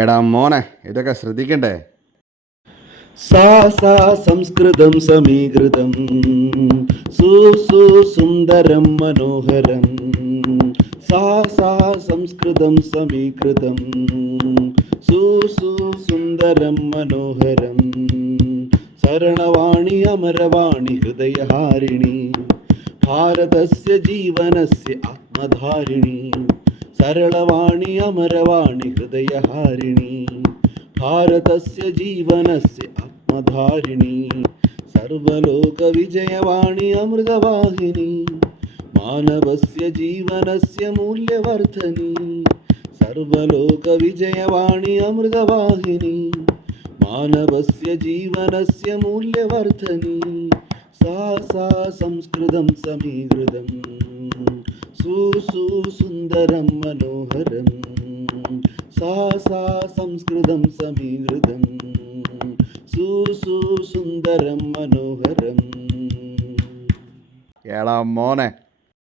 എടാ മോനെ, ഇതൊക്കെ ശ്രദ്ധിക്കണ്ടേ? സാ സാ സംസ്കൃതം സമീകൃതം സുന്ദരം മനോഹരം. സാ സാ സംസ്കൃതം സമീകൃതം സുന്ദരം മനോഹരം. സരളവാണി അമരവാണി ഹൃദയഹാരിണി ഭാരതസ്യ ജീവനസ്യ ആത്മധാരിണി. സരളവാണി അമരവാണി ഹൃദയഹാരിണി ഭാരതസ്യ ജീവനസ്യ ആത്മധാരിണി. സർവലോകവിജയവാണി അമൃതവാഹിനി മാനവസ്യ ജീവനസ്യ മൂല്യവർദ്ധനി. സർവലോകവിജയവാണി അമൃതവാഹിനി മാനവസ്യ ജീവനസ്യ മൂല്യവർദ്ധനി. സാ സാ സംസ്കൃതം സമീകൃതം സുന്ദരം മനോഹരം. സാ സാ സംസ്കൃതം സമീകൃതം സുന്ദരം മനോഹരം. എടാ മോനെ,